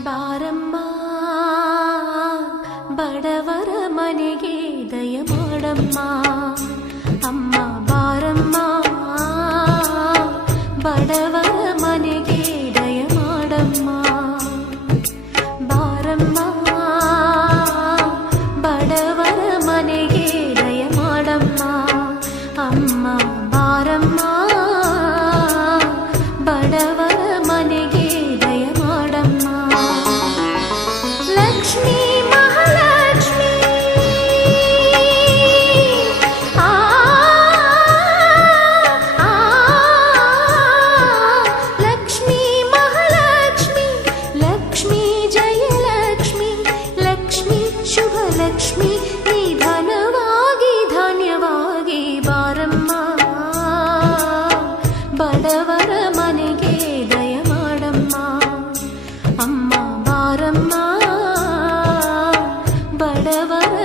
ಬಾರಮ್ಮ ಬಡವರ ಮನೆಗೆ ದಯ ಮಾಡಮ್ಮ ಅಮ್ಮ ಬಾರಮ್ಮ ಬಡವರ ಮನೆಗೆ ದಯ ಮಾಡಮ್ಮ ಬಾರಮ್ಮ ಬಡವರ ಮನೆಗೆ ದಯ ಮಾಡಮ್ಮ ಅಮ್ಮ ಬಾರಮ್ಮ ಬಡವರ ಮನೆಗೆ ದಯ ಮಾಡಮ್ಮ ಲಕ್ಷ್ಮೀ ಮಹಾಲಕ್ಷ್ಮೀ ಲಕ್ಷ್ಮೀ ಮಹಾಲಕ್ಷ್ಮಿ ಲಕ್ಷ್ಮೀ ಜಯಲಕ್ಷ್ಮಿ ಲಕ್ಷ್ಮೀ ಶುಭ ಲಕ್ಷ್ಮಿ ನಿಧನವಾಗಿ ಧಾನ್ಯವಾಗಿ ಬಾರಮ್ಮ ಬಡವರ ಮನೆಗೆ ದಯ ಮಾಡಮ್ಮ ಅಮ್ಮ ಬಾರಮ್ಮ ಬಡವರ